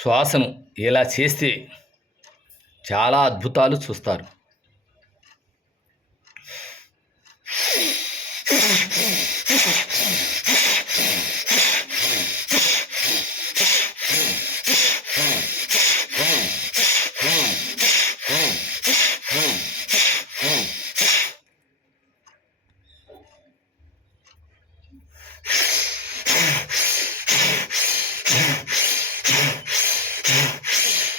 శ్వాసను ఇలా చేస్తే చాలా అద్భుతాలు చూస్తారు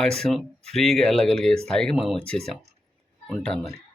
ఆర్ట్స్ ఫ్రీగా వెళ్ళగలిగే స్థాయికి మనం వచ్చేసాం ఉంటాం మరి